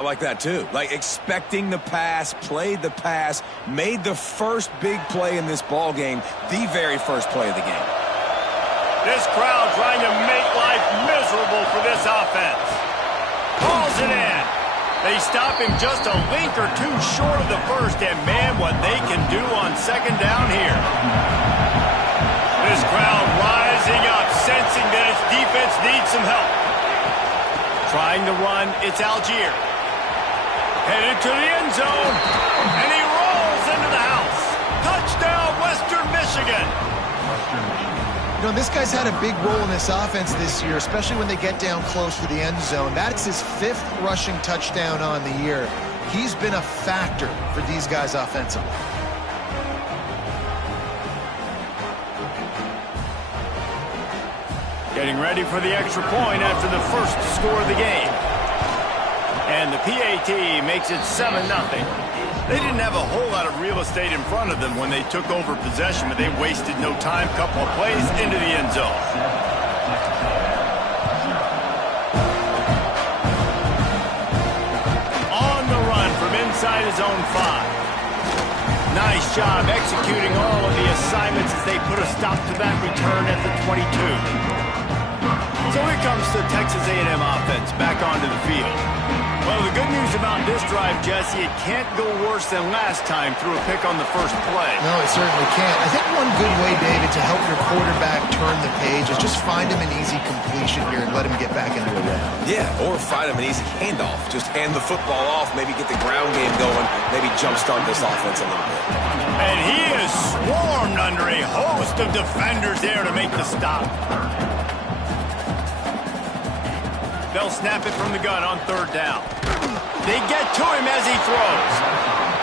I like that too. Like expecting the pass, played the pass, made the first big play in this ball game, the very first play of the game. This crowd trying to make life miserable for this offense. Calls it in. They stop him just a link or two short of the first, and man, what they can do on second down here. This crowd rising up, sensing that its defense needs some help. Trying to run, it's Algier. Headed to the end zone, and he rolls into the house. Touchdown, Western Michigan. You know, this guy's had a big role in this offense this year, especially when they get down close to the end zone. That's his 5th rushing touchdown on the year. He's been a factor for these guys offensively. Getting ready for the extra point after the first score of the game. And the PAT makes it 7-0. They didn't have a whole lot of real estate in front of them when they took over possession, but they wasted no time. Couple of plays into the end zone. On the run from inside his own 5. Nice job executing all of the assignments as they put a stop to that return at the 22. So here comes the Texas A&M offense back onto the field. Well, the good news about this drive, Jesse, it can't go worse than last time through a pick on the first play. No, it certainly can't. I think one good way, David, to help your quarterback turn the page is just find him an easy completion here and let him get back into the round. Yeah, or find him an easy handoff. Just hand the football off, maybe get the ground game going, maybe jumpstart this offense a little bit. And he is swarmed under a host of defenders there to make the stop. They'll snap it from the gun on 3rd down. They get to him as he throws.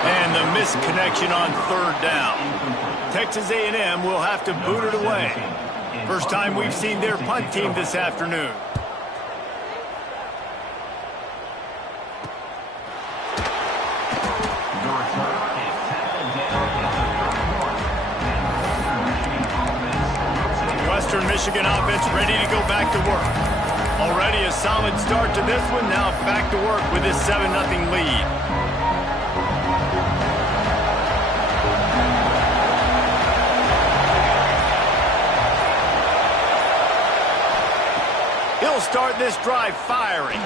And the misconnection on 3rd down. Texas A&M will have to boot it away. First time we've seen their punt team this afternoon. Western Michigan offense ready to go back to work. Already a solid start to this one. Now back to work with this 7-0 lead. He'll start this drive firing.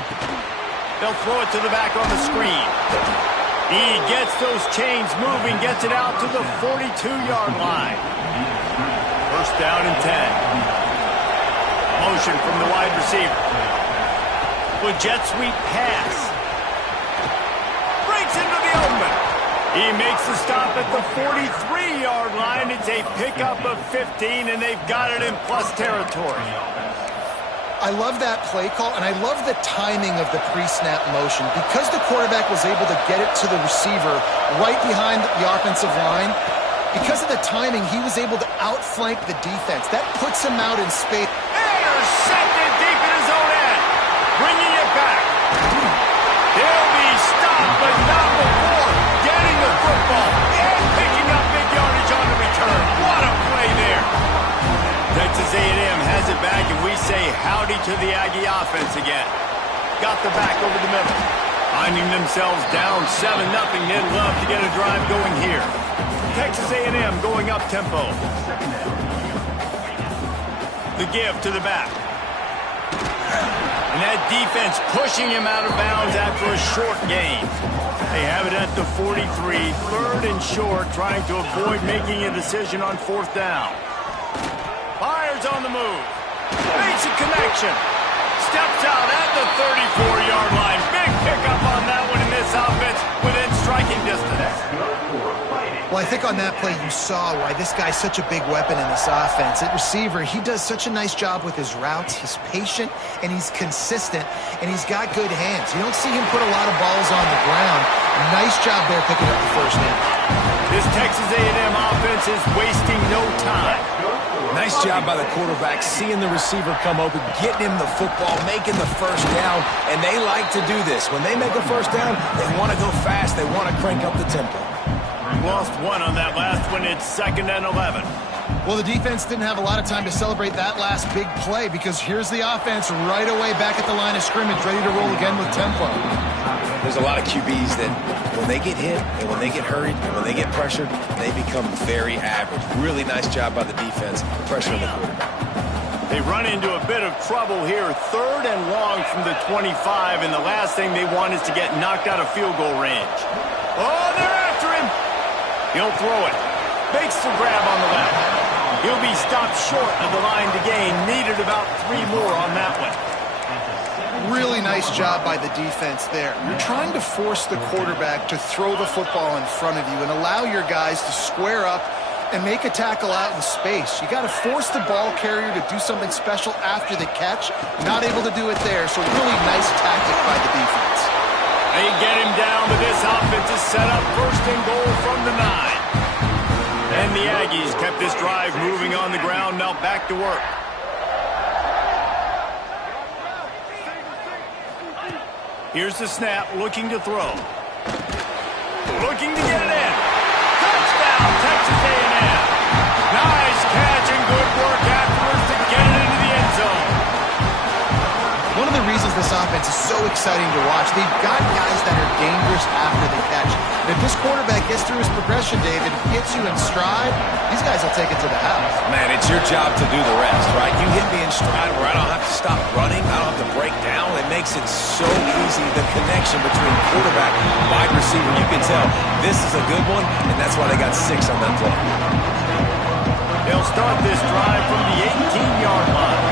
They'll throw it to the back on the screen. He gets those chains moving, gets it out to the 42-yard line. First down and 10. Motion from the wide receiver. With jet sweep pass. Breaks into the open. He makes the stop at the 43-yard line. It's a pickup of 15, and they've got it in plus territory. I love that play call, and I love the timing of the pre-snap motion. Because the quarterback was able to get it to the receiver right behind the offensive line, because of the timing, he was able to outflank the defense. That puts him out in space. Intercepted deep in his own end. Bringing it back. They'll be stopped, but not before getting the football and picking up big yardage on the return. What a play there. Texas A&M has it back, and we say howdy to the Aggie offense again. Got the back over the middle. Finding themselves down 7-0, they'd love to get a drive going here. Texas A&M going up tempo. The give to the back. And that defense pushing him out of bounds after a short gain. They have it at the 43, 3rd and short, trying to avoid making a decision on 4th down. Fires on the move. Makes a connection. Steps out at the 34-yard line. Big pickup on that one in this offense within striking distance. Well, I think on that play you saw why this guy's such a big weapon in this offense. At receiver, he does such a nice job with his routes. He's patient, and he's consistent, and he's got good hands. You don't see him put a lot of balls on the ground. Nice job there picking up the first down. This Texas A&M offense is wasting no time. Nice job by the quarterback, seeing the receiver come open, getting him the football, making the first down, and they like to do this. When they make a first down, they want to go fast. They want to crank up the tempo. Lost one on that last one. It's 2nd and 11. Well, the defense didn't have a lot of time to celebrate that last big play because here's the offense right away back at the line of scrimmage, ready to roll again with tempo. There's a lot of QBs that when they get hit and when they get hurried and when they get pressured, they become very average. Really nice job by the defense, pressuring the quarterback. They run into a bit of trouble here, 3rd and long from the 25, and the last thing they want is to get knocked out of field goal range. Oh, they're after him. He'll throw it. Makes the grab on the left. He'll be stopped short of the line to gain. Needed about 3 more on that one. Really nice job by the defense there. You're trying to force the quarterback to throw the football in front of you and allow your guys to square up and make a tackle out in space. You got to force the ball carrier to do something special after the catch. Not able to do it there, so really nice tactic by the defense. They get him down, but this offense is set up 1st and goal from the 9. And the Aggies kept this drive moving on the ground, now back to work. Here's the snap, looking to throw. Looking to get it in. Touchdown, Texas A&M. Nice catch and good work afterwards to get it into the end zone. One of the reasons this offense is so exciting to watch, they've got guys that are dangerous after the catch. And if this quarterback gets through his progression, David, gets you in stride, these guys will take it to the house. Man, it's your job to do the rest, right? You hit me in stride where I don't have to stop running. I don't have to break down. It makes it so easy, the connection between quarterback and wide receiver. You can tell this is a good one, and that's why they got 6 on that play. They'll start this drive from the 18-yard line.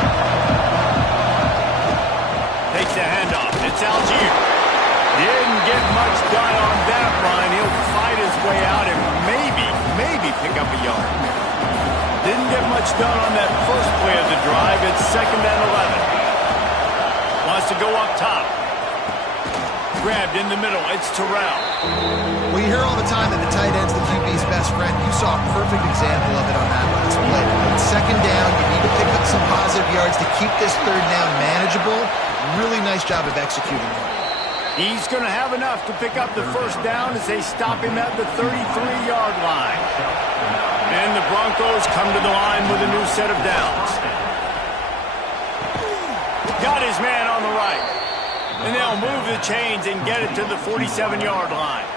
Takes the handoff. It's Algier. Didn't get much done on that run. He'll fight his way out and maybe pick up a yard. Didn't get much done on that first play of the drive. It's 2nd and 11. Wants to go up top. Grabbed in the middle. It's Terrell. We hear all the time that the tight end's the QB's best friend. You saw a perfect example of it on that last play. It's 2nd down. You need to pick up some positive yards to keep this 3rd down manageable. Really nice job of executing it. He's going to have enough to pick up the 1st down as they stop him at the 33-yard line. And the Broncos come to the line with a new set of downs. Got his man on the right. And they'll move the chains and get it to the 47-yard line.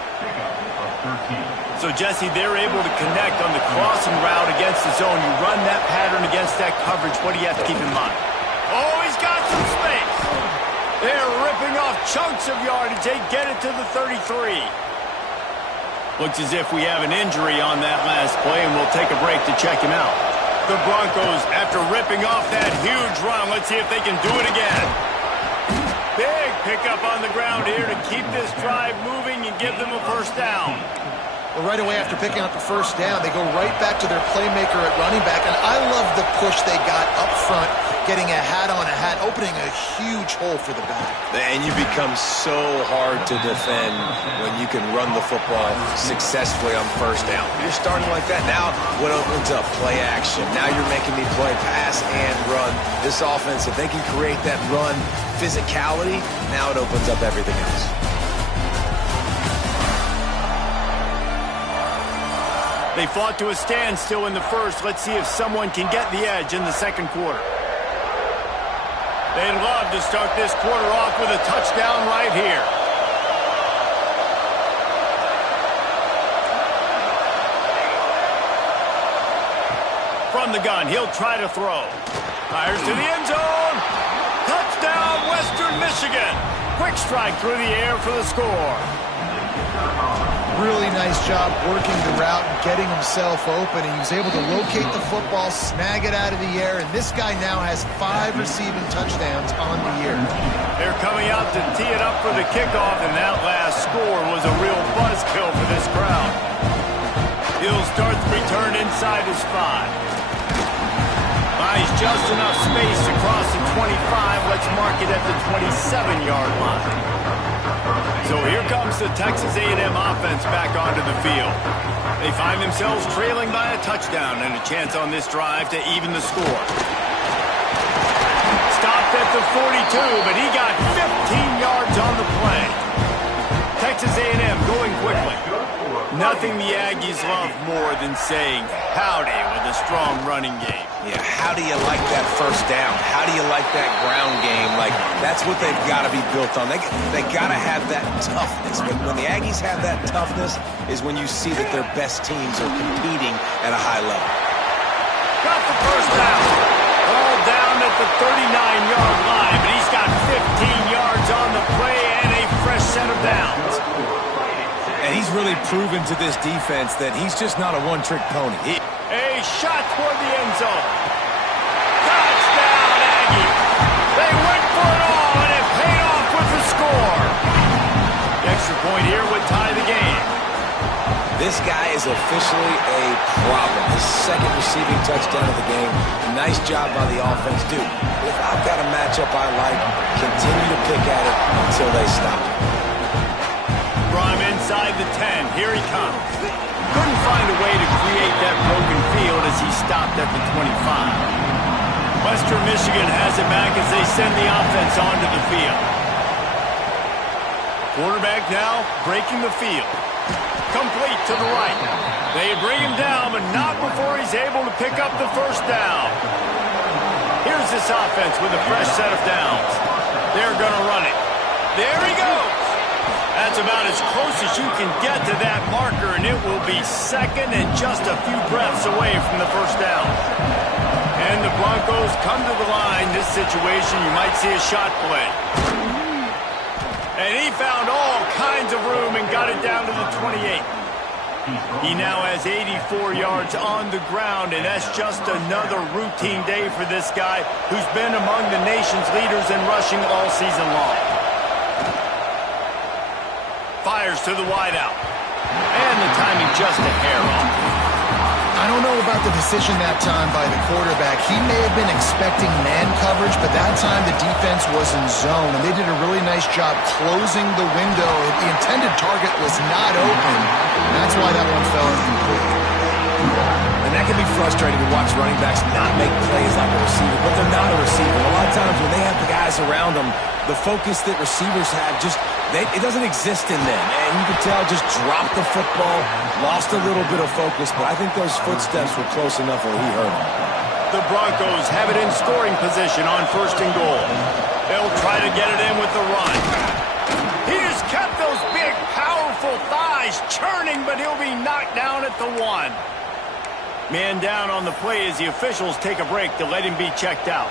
So, Jesse, they're able to connect on the crossing route against the zone. You run that pattern against that coverage. What do you have to keep in mind? Oh, he's got some space. They're ripping off chunks of yardage. They get it to the 33. Looks as if we have an injury on that last play, and we'll take a break to check him out. The Broncos, after ripping off that huge run, let's see if they can do it again. Big pickup on the ground here to keep this drive moving and give them a 1st down. Well, right away after picking up the 1st down, they go right back to their playmaker at running back. And I love the push they got up front, getting a hat on a hat, opening a huge hole for the back. And you become so hard to defend when you can run the football successfully on 1st down. You're starting like that. Now what opens up? Play action. Now you're making me play pass and run. This offense, if they can create that run physicality, now it opens up everything else. They fought to a standstill in the 1st. Let's see if someone can get the edge in the 2nd quarter. They'd love to start this quarter off with a touchdown right here. From the gun, he'll try to throw. Fires to the end zone. Touchdown, Western Michigan. Quick strike through the air for the score. Really nice job working the route and getting himself open. And he was able to locate the football, snag it out of the air, and this guy now has 5 receiving touchdowns on the year. They're coming out to tee it up for the kickoff, and that last score was a real buzzkill for this crowd. He'll start the return inside his 5. Buys just enough space across the 25. Let's mark it at the 27-yard line. So here comes the Texas A&M offense back onto the field. They find themselves trailing by a touchdown and a chance on this drive to even the score. Stopped at the 42, but he got 15 yards on the play. Texas A&M going quickly. Nothing the Aggies love more than saying howdy with a strong running game. Yeah, how do you like that first down? How do you like that ground game? Like, that's what they've got to be built on. They got to have that toughness. When the Aggies have that toughness is when you see that their best teams are competing at a high level. Got the first down. All down at the 39-yard line, but he's got 15 yards on the play and a fresh set of downs. And he's really proven to this defense that he's just not a one-trick pony. A shot toward the end zone. Touchdown, Aggie. They went for it all, and it paid off with the score. The extra point here would tie the game. This guy is officially a problem. His second receiving touchdown of the game. Nice job by the offense. Dude, if I've got a matchup I like, continue to pick at it until they stop. From inside the 10, here he comes. Couldn't find a way to create that broken field as he stopped at the 25. Western Michigan has it back as they send the offense onto the field. Quarterback now breaking the field. Complete to the right. They bring him down, but not before he's able to pick up the first down. Here's this offense with a fresh set of downs. They're going to run it. There he goes. That's about as close as you can get to that marker, and it will be second and just a few breaths away from the first down. And the Broncos come to the line. This situation, you might see a shot play. And he found all kinds of room and got it down to the 28. He now has 84 yards on the ground, and that's just another routine day for this guy who's been among the nation's leaders in rushing all season long. Fires to the wideout. And the timing just a hair off. I don't know about the decision that time by the quarterback. He may have been expecting man coverage, but that time the defense was in zone, and they did a really nice job closing the window. The intended target was not open. That's why that one fell incomplete. And that can be frustrating to watch running backs not make plays like a receiver, but they're not a receiver. A lot of times when they have the guys around them, the focus that receivers have it doesn't exist in them. And you can tell just dropped the football, lost a little bit of focus, but I think those footsteps were close enough where he hurt him. The Broncos have it in scoring position on first and goal. They'll try to get it in with the run. He just kept those big, powerful thighs churning, but he'll be knocked down at the 1. Man down on the play as the officials take a break to let him be checked out.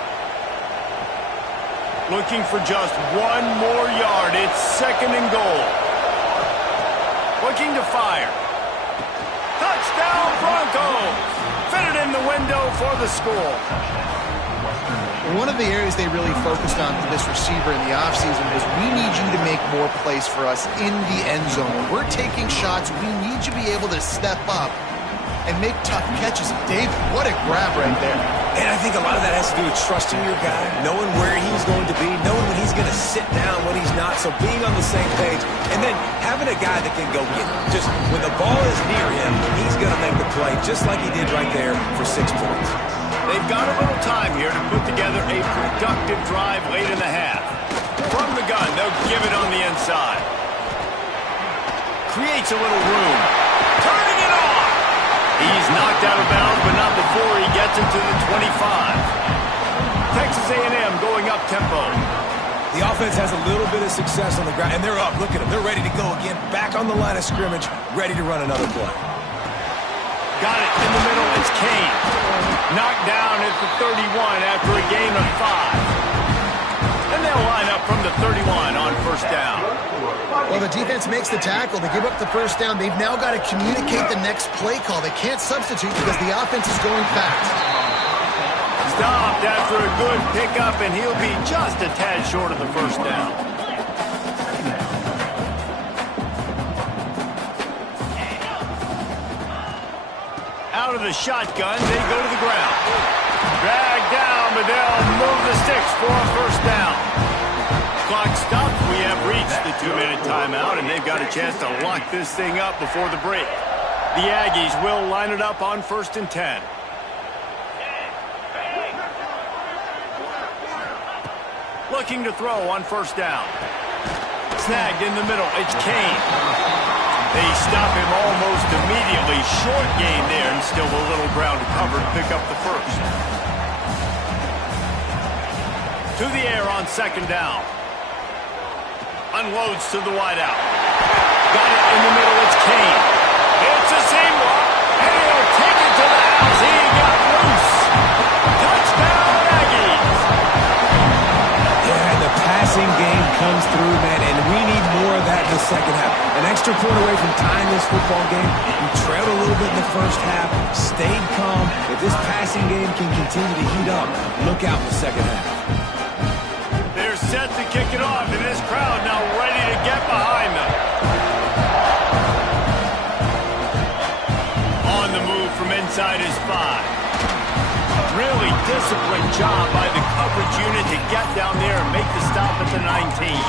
Looking for just one more yard. It's second and goal. Looking to fire. Touchdown, Broncos! Fitted in the window for the score. One of the areas they really focused on for this receiver in the offseason was we need you to make more plays for us in the end zone. When we're taking shots, we need you to be able to step up and make tough catches. David, what a grab right there. And I think a lot of that has to do with trusting your guy, knowing where he's going to be, knowing when he's going to sit down, when he's not, so being on the same page, and then having a guy that can go get it. Just when the ball is near him, he's going to make the play, just like he did right there for 6 points. They've got a little time here to put together a productive drive late in the half. From the gun, they'll give it on the inside. Creates a little room. Turning it on! He's knocked out of bounds, but not before he gets into the 25. Texas A&M going up tempo. The offense has a little bit of success on the ground, and they're up. Look at them. They're ready to go again. Back on the line of scrimmage, ready to run another play. Got it in the middle. It's Kane. Knocked down at the 31 after a gain of 5. And they'll line up from the 31 on first down. Well, the defense makes the tackle. They give up the first down. They've now got to communicate the next play call. They can't substitute because the offense is going fast. Stopped after a good pickup, and he'll be just a tad short of the first down. Out of the shotgun, they go to the ground. Dragged down, but they'll move the sticks for a first down. Clock stopped. We have reached the 2-minute timeout, and they've got a chance to lock this thing up before the break. The Aggies will line it up on 1st and 10. Looking to throw on first down. Snagged in the middle. It's Kane. They stop him almost immediately. Short gain there, and still a little ground to cover to pick up the first. To the air on second down. Unloads to the wideout. Got it in the middle. It's Kane. It's a seam block, and he'll take it to the house. He got loose. Touchdown, Aggies. Yeah, and the passing game comes through, man, and we need more of that in the second half. An extra point away from tying this football game. We trailed a little bit in the first half, stayed calm. If this passing game can continue to heat up, look out in the second half. They're set to kick it off, and this crowd now ready to get behind them. On the move from inside his 5. Really disciplined job by the coverage unit to get down there and make the stop at the 19.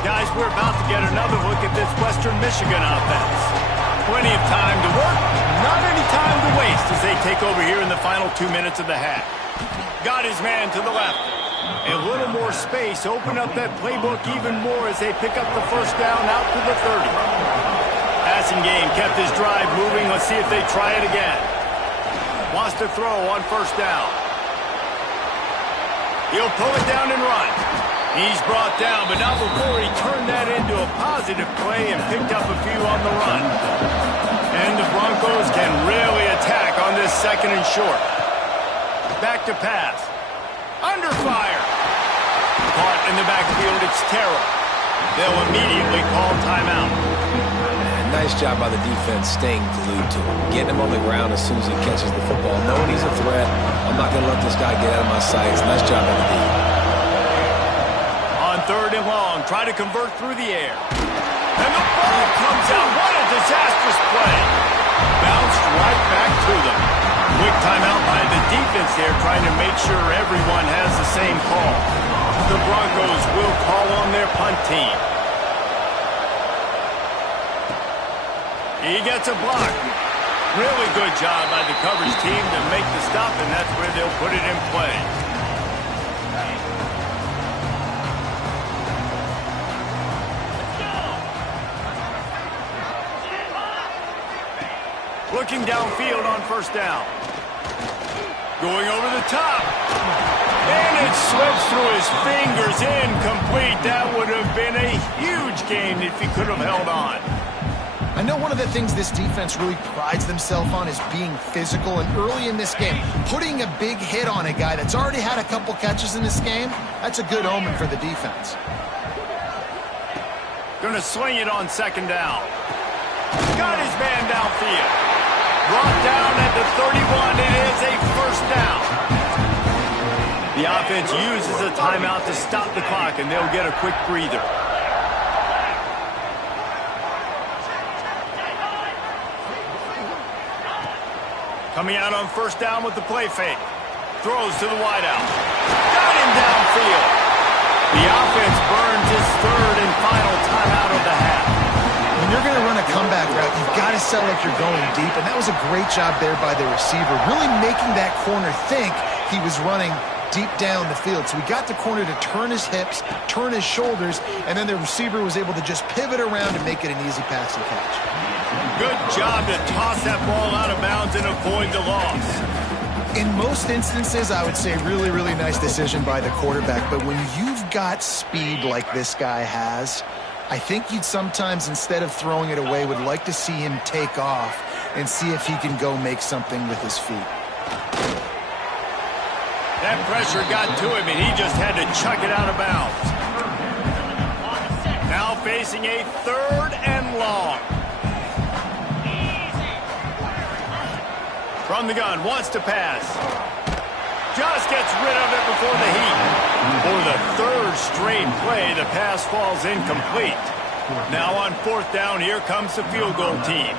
Guys, we're about to get another look at this Western Michigan offense. Plenty of time to work, not any time to waste as they take over here in the final 2 minutes of the half. Got his man to the left. A little more space, open up that playbook even more as they pick up the first down out to the 30. Passing game kept his drive moving. Let's see if they try it again. Wants to throw on first down. He'll pull it down and run. He's brought down, but not before he turned that into a positive play and picked up a few on the run. And the Broncos can really attack on this second and short. Back to pass. Under fire. Caught in the backfield, it's Terrell. They'll immediately call timeout. Nice job by the defense staying glued to him, getting him on the ground as soon as he catches the football, knowing he's a threat. I'm not going to let this guy get out of my sights. Nice job by the D. On third and long, try to convert through the air. And the ball comes out. What a disastrous play. Bounced right back to them. Quick timeout by the defense there, trying to make sure everyone has the same call. The Broncos will call on their punt team. He gets a block. Really good job by the coverage team to make the stop, and that's where they'll put it in play. Looking downfield on first down. Going over the top. And it slips through his fingers, incomplete. That would have been a huge gain if he could have held on. I know one of the things this defense really prides themselves on is being physical, and early in this game, putting a big hit on a guy that's already had a couple catches in this game, that's a good omen for the defense. Gonna swing it on second down. Got his man downfield. Brought down at the 31. It is a first down. The offense uses a timeout to stop the clock, and they'll get a quick breather. Coming out on first down with the play fake. Throws to the wideout. Got him downfield. The offense burns his third and final timeout of the half. When you're going to run a comeback route, you've got to sell like you're going deep, and that was a great job there by the receiver, really making that corner think he was running deep down the field. So he got the corner to turn his hips, turn his shoulders, and then the receiver was able to just pivot around and make it an easy pass and catch. Good job to toss that ball out of bounds and avoid the loss. In most instances, I would say really, really nice decision by the quarterback. But when you've got speed like this guy has, I think you'd sometimes, instead of throwing it away, would like to see him take off and see if he can go make something with his feet. That pressure got to him, and he just had to chuck it out of bounds. Now facing a third and long. From the gun, wants to pass. Just gets rid of it before the heat. For the third straight play, the pass falls incomplete. Now on fourth down, here comes the field goal team.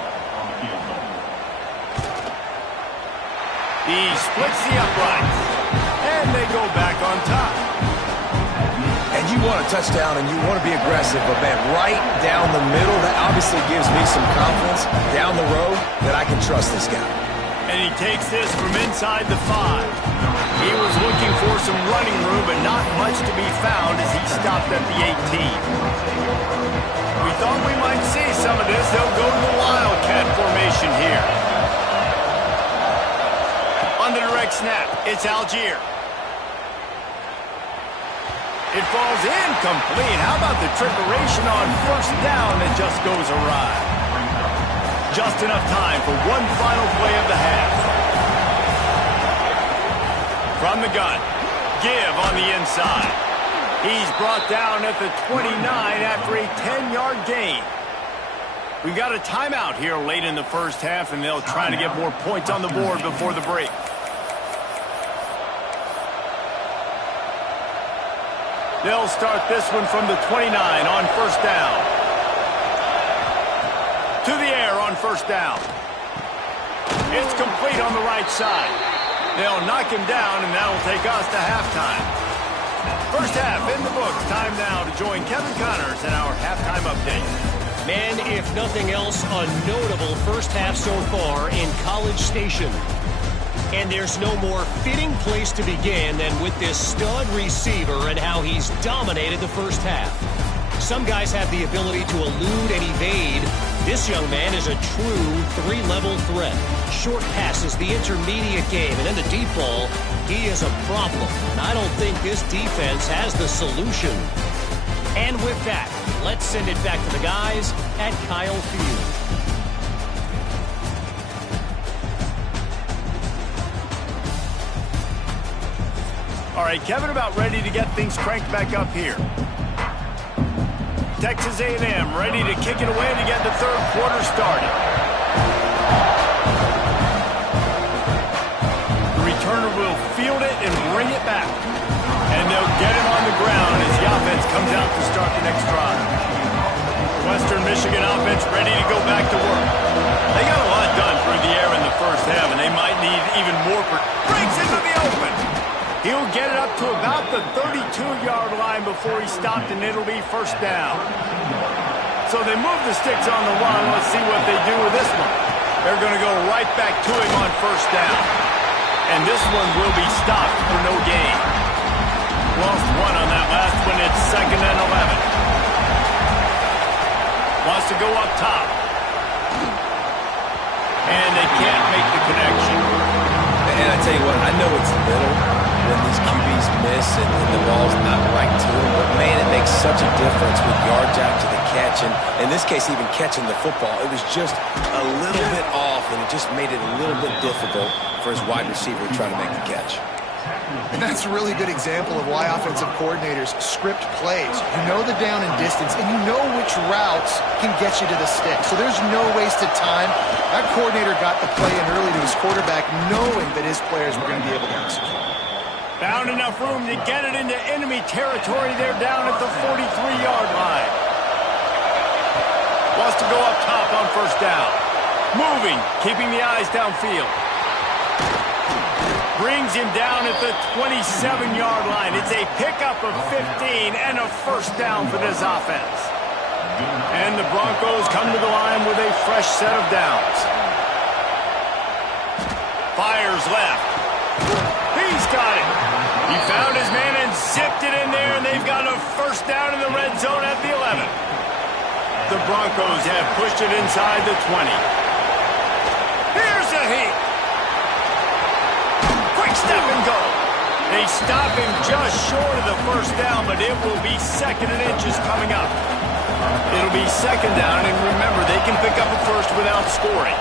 He splits the uprights, and they go back on top. And you want a touchdown, and you want to be aggressive, but, man, right down the middle, that obviously gives me some confidence down the road that I can trust this guy. And he takes this from inside the 5. He was looking for some running room, but not much to be found as he stopped at the 18. We thought we might see some of this. They'll snap. It's Algier. It falls incomplete. How about the trickeration on first down that just goes awry? Just enough time for one final play of the half. From the gun, give on the inside. He's brought down at the 29 after a 10-yard gain. We've got a timeout here late in the first half, and they'll try to get more points on the board before the break. They'll start this one from the 29 on first down. To the air on first down. It's complete on the right side. They'll knock him down, and that'll take us to halftime. First half in the books. Time now to join Kevin Connors in our halftime update. Man, if nothing else, a notable first half so far in College Station. And there's no more fitting place to begin than with this stud receiver and how he's dominated the first half. Some guys have the ability to elude and evade. This young man is a true three-level threat. Short passes, the intermediate game, and then the deep ball, he is a problem. And I don't think this defense has the solution. And with that, let's send it back to the guys at Kyle Field. All right, Kevin, about ready to get things cranked back up here. Texas A&M ready to kick it away to get the third quarter started. The returner will field it and bring it back. And they'll get him on the ground as the offense comes out to start the next drive. Western Michigan offense ready to go back to work. They got a lot done through the air in the first half, and they might need even more. Breaks into the open. He'll get it up to about the 32-yard line before he stopped, and it'll be first down. So they move the sticks on the run. Let's see what they do with this one. They're going to go right back to him on first down. And this one will be stopped for no gain. Lost one on that last one. It's 2nd and 11. Wants to go up top. And they can't make the connection. And I tell you what, I know it's little when these QBs miss and the ball's not right to them, but man, it makes such a difference with yards after the catch, and in this case, even catching the football. It was just a little bit off, and it just made it a little bit difficult for his wide receiver to try to make the catch. And that's a really good example of why offensive coordinators script plays. You know the down and distance, and you know which routes can get you to the stick. So there's no wasted time. That coordinator got the play in early to his quarterback, knowing that his players were going to be able to execute. Found enough room to get it into enemy territory. They're down at the 43-yard line. Wants to go up top on first down. Moving, keeping the eyes downfield. Brings him down at the 27-yard line. It's a pickup of 15 and a first down for this offense. And the Broncos come to the line with a fresh set of downs. Fires left. He's got it. He found his man and zipped it in there, and they've got a first down in the red zone at the 11. The Broncos have pushed it inside the 20. Here's a heat. Quick step and go. They stop him just short of the first down, but it will be 2nd and inches coming up. It'll be 2nd down, and remember, they can pick up a first without scoring.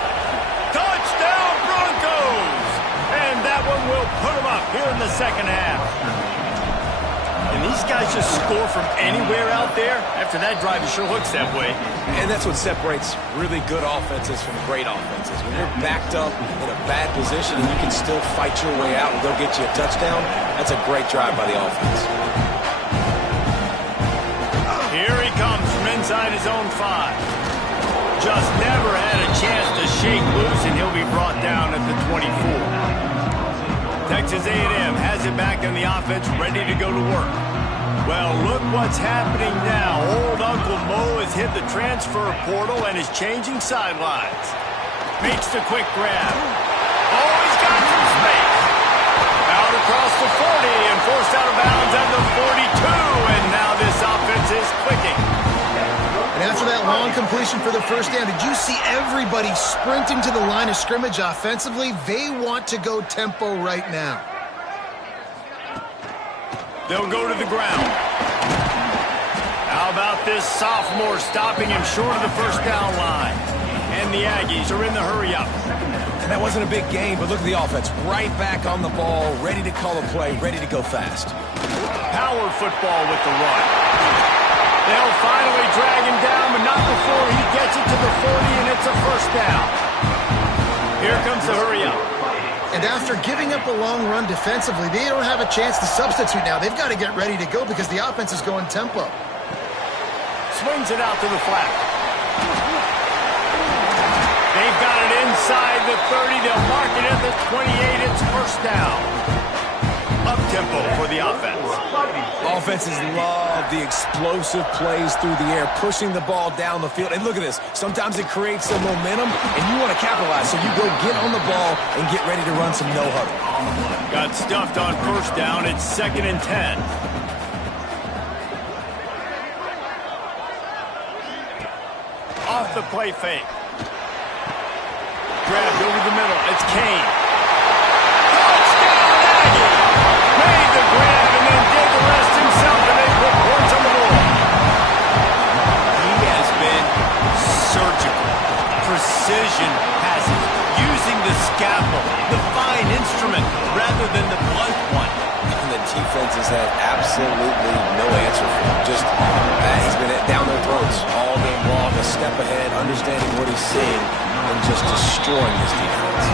Touchdown, Broncos! And that one will put them up here in the second half. And these guys just score from anywhere out there. After that drive, it sure looks that way. And that's what separates really good offenses from great offenses. When you're backed up in a bad position and you can still fight your way out and go get you a touchdown, that's a great drive by the offense. Here he comes from inside his own 5. Just never had a chance to shake loose, and he'll be brought down at the 24. Texas A&M has it back on the offense, ready to go to work. Well, look what's happening now. Old Uncle Mo has hit the transfer portal and is changing sidelines. Makes the quick grab. Oh, he's got some space. Out across the 40 and forced out of bounds at the 42, and now this offense is clicking. And And after that long completion for the first down, did you see everybody sprinting to the line of scrimmage offensively? They want to go tempo right now. They'll go to the ground. How about this sophomore stopping him short of the first down line? And the Aggies are in the hurry-up. And that wasn't a big gain, but look at the offense. Right back on the ball, ready to call a play, ready to go fast. Power football with the run. They'll finally drag him down, but not before he gets it to the 40, and it's a first down. Here comes the hurry-up. And after giving up a long run defensively, they don't have a chance to substitute now. They've got to get ready to go because the offense is going tempo. Swings it out to the flat. They've got it inside the 30. They'll mark it at the 28. It's first down. Up-tempo for the offense. Offenses love the explosive plays through the air, pushing the ball down the field. And look at this. Sometimes it creates some momentum, and you want to capitalize. So you go get on the ball and get ready to run some no-huddle. Got stuffed on first down. It's 2nd and 10. Off the play fake. Grabbed over the middle. It's Kane. Touchdown, Aggie! Made the grab and then did the rest himself, and they put points on the board. He has been surgical. Precision passes. Using the scalpel, the fine instrument, rather than the blunt one. And the defense has had absolutely no answer for him. Just, he's been down their throats all game long, a step ahead, understanding what he's seeing, and just destroying his defense.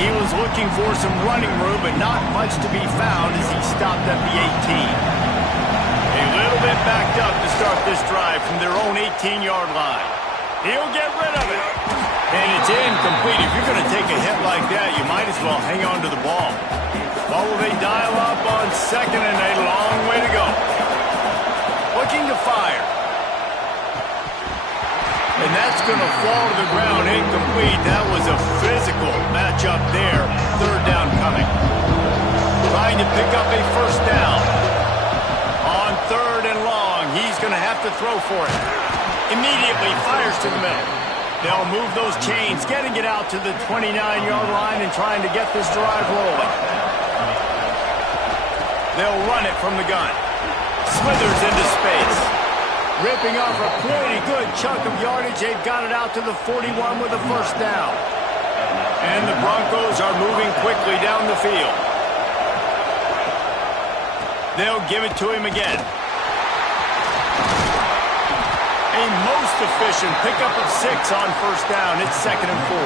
He was looking for some running room, but not much to be found as he stopped at the 18. A little bit backed up to start this drive from their own 18-yard line. He'll get rid of it. And it's incomplete. If you're going to take a hit like that, you might as well hang on to the ball. What will they dial up on 2nd and a long way to go? Looking to fire. And that's going to fall to the ground incomplete. That was a physical matchup there. 3rd down coming. Trying to pick up a first down. On 3rd and long, he's going to have to throw for it. Immediately fires to the middle. They'll move those chains, getting it out to the 29-yard line and trying to get this drive rolling. They'll run it from the gun. Smithers into space. Ripping off a pretty good chunk of yardage. They've got it out to the 41 with a first down. And the Broncos are moving quickly down the field. They'll give it to him again. A most efficient pickup of 6 on first down. It's 2nd and 4.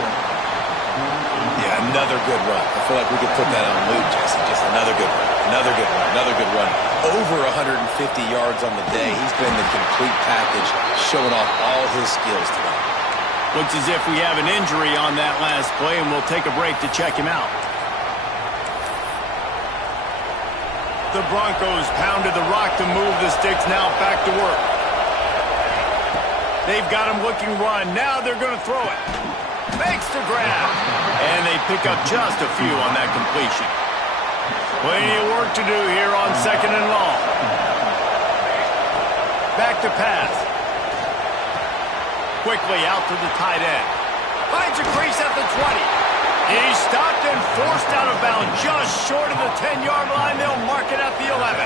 Yeah, another good run. I feel like we could put that on loop, Jesse. Just another good run. Another good run. Another good run. Over 150 yards on the day. He's been the complete package, showing off all his skills tonight. Looks as if we have an injury on that last play, and we'll take a break to check him out. The Broncos pounded the rock to move the sticks. Now back to work. They've got him looking run. Now they're going to throw it. Makes the grab. And they pick up just a few on that completion. Plenty of work to do here on 2nd and long. Back to pass. Quickly out to the tight end. Finds a crease at the 20. He's stopped and forced out of bounds just short of the 10-yard line. They'll mark it at the 11.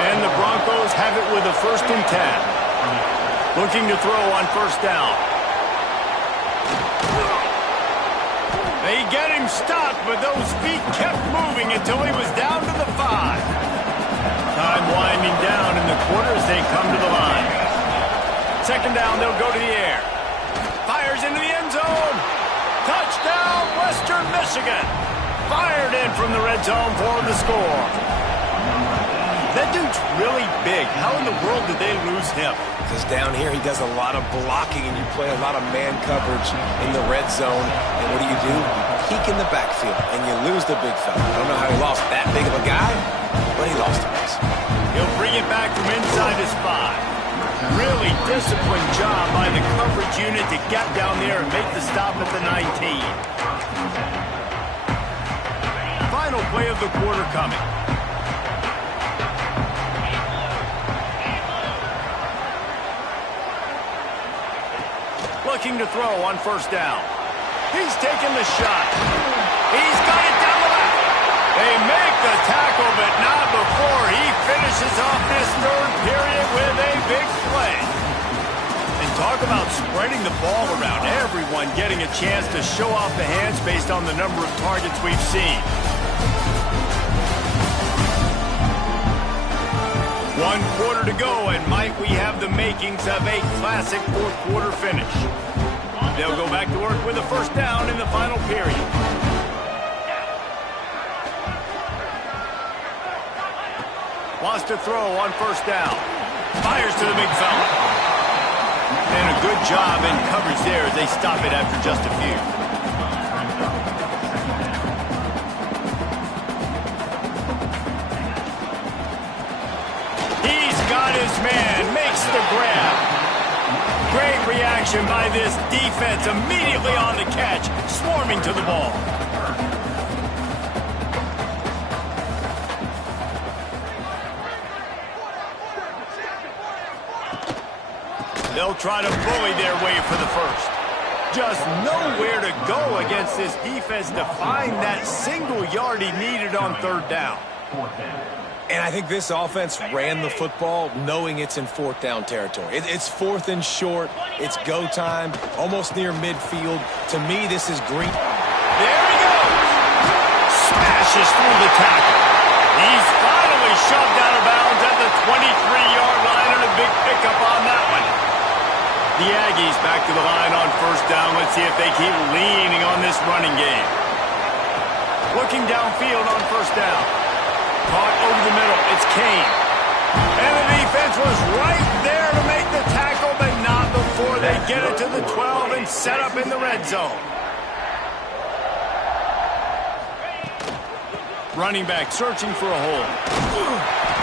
And the Broncos have it with a 1st and 10. Looking to throw on first down. They get him stopped, but those feet kept moving until he was down to the 5. Time winding down in the quarter as they come to the line. 2nd down, they'll go to the air. Fires into the end zone. Touchdown, Western Michigan. Fired in from the red zone for the score. That dude's really big. How in the world did they lose him? Because down here he does a lot of blocking and you play a lot of man coverage in the red zone. And what do? You peek in the backfield and you lose the big fella. I don't know how he lost that big of a guy, but he lost him. He'll bring it back from inside his 5. Really disciplined job by the coverage unit to get down there and make the stop at the 19. Final play of the quarter coming. looking to throw on first down. He's taking the shot. He's got it down the left. They make the tackle, but not before he finishes off this third period with a big play. And talk about spreading the ball around. Everyone getting a chance to show off the hands based on the number of targets we've seen. 1 quarter to go, and might we have the makings of a classic fourth quarter finish. They'll go back to work with a first down in the final period. Wants to throw on first down. Fires to the big fella. And a good job in coverage there as they stop it after just a few. He's got his man, makes the grab. Great reaction by this defense, immediately on the catch, swarming to the ball. They'll try to bully their way for the first. Just nowhere to go against this defense to find that single yard he needed on third down. And I think this offense ran the football knowing it's in fourth down territory. It's fourth and short. It's go time, almost near midfield. To me, this is green. There he goes. Smashes through the tackle. He's finally shoved out of bounds at the 23-yard line, and a big pickup on that one. The Aggies back to the line on first down. Let's see if they keep leaning on this running game. Looking downfield on first down. Caught over the middle. It's Kane. And the defense was right there to make the tackle, but not before they get it to the 12 and set up in the red zone. Running back searching for a hole.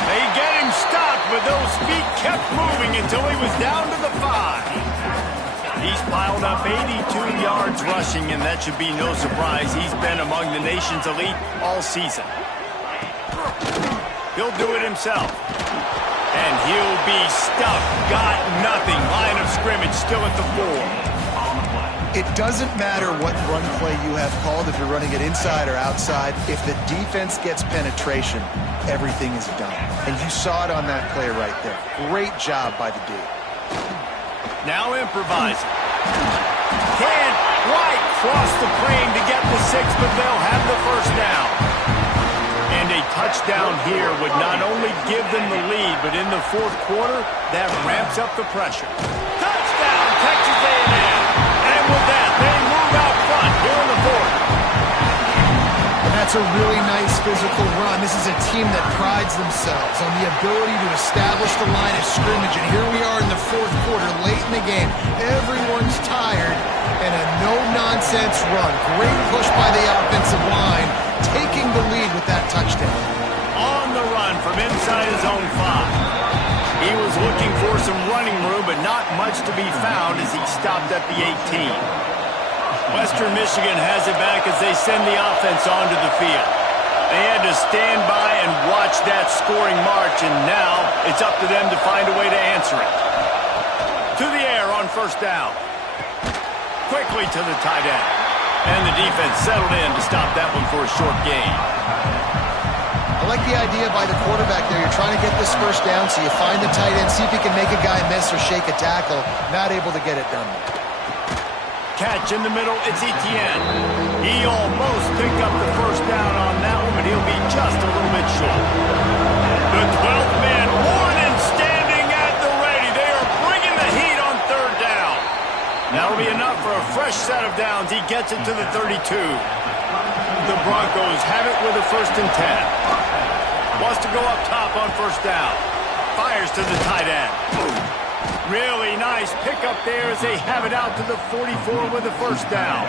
They get him stopped, but those feet kept moving until he was down to the 5. He's piled up 82 yards rushing, and that should be no surprise. He's been among the nation's elite all season. He'll do it himself. And he'll be stuffed. Got nothing. Line of scrimmage still at the 4. It doesn't matter what run play you have called, if you're running it inside or outside. If the defense gets penetration, everything is done. And you saw it on that play right there. Great job by the dude. Now improvising. Can't quite cross the plane to get the 6, but they'll have the first down. And a touchdown here would not only give them the lead, but in the fourth quarter, that ramps up the pressure. Touchdown, Texas A&M. And with that, they move out front here in the fourth. And that's a really nice physical run. This is a team that prides themselves on the ability to establish the line of scrimmage. And here we are in the fourth quarter, late in the game. Everyone's tired, and a no-nonsense run. Great push by the offensive line, taking the lead with that touchdown. On the run from inside his own 5. He was looking for some running room, but not much to be found as he stopped at the 18. Western Michigan has it back as they send the offense onto the field. They had to stand by and watch that scoring march, and now it's up to them to find a way to answer it. To the air on first down. Quickly to the tight end. And the defense settled in to stop that one for a short gain. I like the idea by the quarterback there. You're trying to get this first down, so you find the tight end, see if he can make a guy miss or shake a tackle. Not able to get it done. Catch in the middle, it's Etienne. He almost picked up the first down on that one, but he'll be just a little bit short. The 12th man, more than standing at the ready. They are bringing the heat on third down. That'll be enough for a fresh set of downs. He gets it to the 32. The Broncos have it with a 1st and 10. Wants to go up top on first down. Fires to the tight end. Really nice pickup there as they have it out to the 44 with the first down.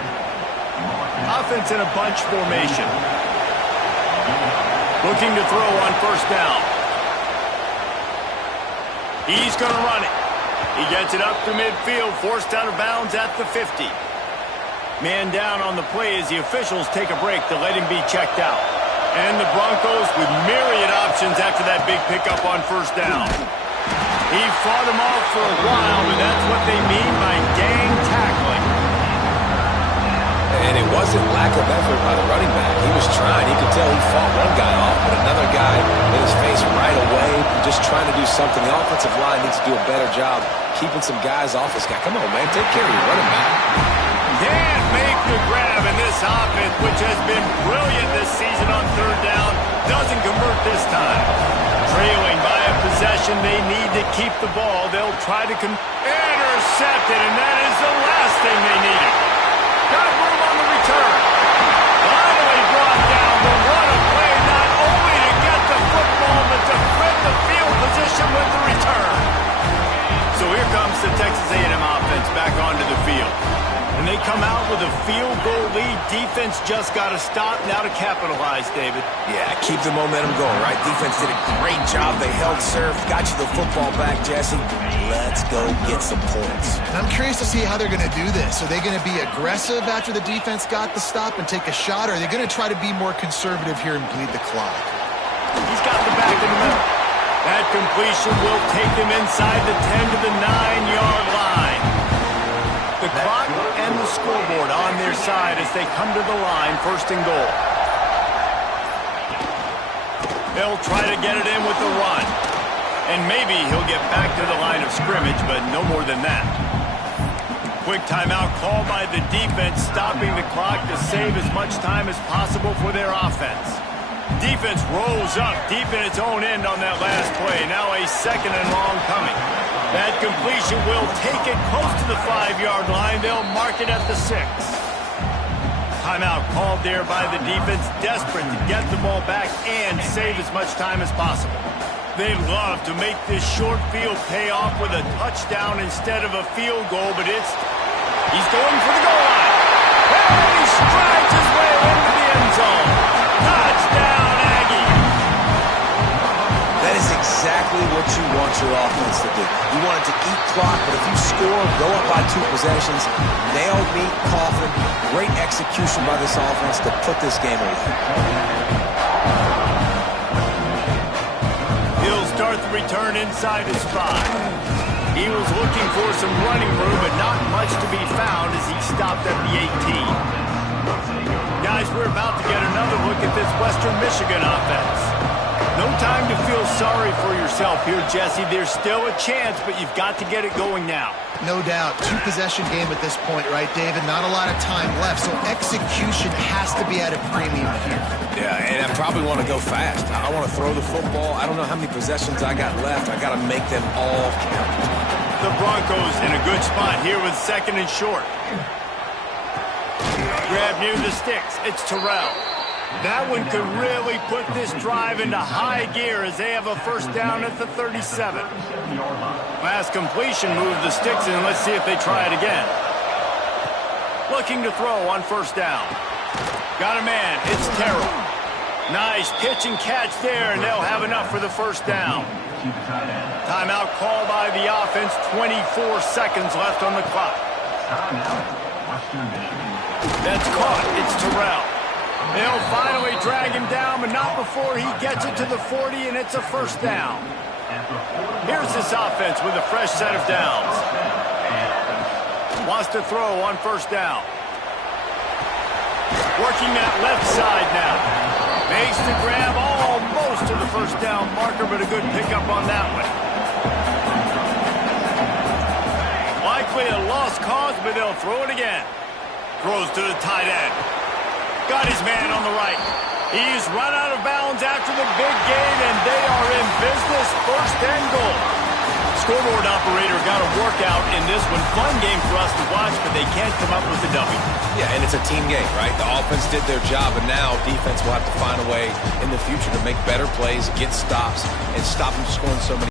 Offense in a bunch formation. Looking to throw on first down. He's going to run it. He gets it up to midfield, forced out of bounds at the 50. Man down on the play as the officials take a break to let him be checked out. And the Broncos with myriad options after that big pickup on first down. He fought him off for a while, but that's what they mean by dang tackle. backup effort by the running back. He was trying. You could tell he fought one guy off, but another guy in his face right away, just trying to do something. The offensive line needs to do a better job keeping some guys off this guy. Come on, man. Take care of your running back. Can't make the grab in this offense, which has been brilliant this season on third down. Doesn't convert this time. Trailing by a possession, they need to keep the ball. They'll try to intercept it, and that is the last thing they needed. Got room on the return. Finally brought down, but what a play, not only to get the football, but to flip the field position with the return. So here comes the Texas A&M offense back onto the field. And they come out with a field goal lead. Defense just got to stop now to capitalize, David. Yeah, keep the momentum going, right? Defense did a great job. They held serve, got you the football back, Jesse. Let's go get some points. And I'm curious to see how they're going to do this. Are they going to be aggressive after the defense got the stop and take a shot, or are they going to try to be more conservative here and bleed the clock? He's got the back in the middle. That completion will take them inside the 10 to the 9-yard line. The clock and the scoreboard on their side as they come to the line, first and goal. They'll try to get it in with the run. And maybe he'll get back to the line of scrimmage, but no more than that. Quick timeout called by the defense, stopping the clock to save as much time as possible for their offense. Defense rolls up deep in its own end on that last play. Now a second and long coming. That completion will take it close to the 5-yard line. They'll mark it at the 6. Timeout called there by the defense, desperate to get the ball back and save as much time as possible. They'd love to make this short field pay off with a touchdown instead of a field goal, but he's going for the goal line. And he strides his way into the end zone. Touchdown, Aggie. That is exactly what you want your offense to do. You want it to eat clock, but if you score, go up by 2 possessions, nail meat, coffin, great execution by this offense to put this game away. He'll start the return inside his 5. He was looking for some running room, but not much to be found as he stopped at the 18. Guys, we're about to get another look at this Western Michigan offense. No time to feel sorry for yourself here, Jesse. There's still a chance, but you've got to get it going now. No doubt. 2-possession game at this point, right, David? Not a lot of time left, so execution has to be at a premium here. Yeah, and I probably want to go fast. I want to throw the football. I don't know how many possessions I got left. I got to make them all count. The Broncos in a good spot here with second and short. Grab near the sticks. It's Terrell. That one could really put this drive into high gear as they have a first down at the 37. Last completion moved the sticks in. Let's see if they try it again. Looking to throw on first down. Got a man. It's Terrell. Nice pitch and catch there, and they'll have enough for the first down. Timeout called by the offense. 24 seconds left on the clock. That's caught. It's Terrell. They'll finally drag him down, but not before he gets it to the 40, and it's a first down. Here's this offense with a fresh set of downs. Wants to throw on first down. Working that left side now. Makes the grab almost to the first down marker, but a good pickup on that one. Likely a lost cause, but they'll throw it again. Throws to the tight end. Got his man on the right. He's run out of bounds after the big gain, and they are in business, first and goal. Scoreboard operator got a workout in this one. Fun game for us to watch, but they can't come up with the W. Yeah, and it's a team game, right? The offense did their job, and now defense will have to find a way in the future to make better plays, get stops, and stop them scoring so many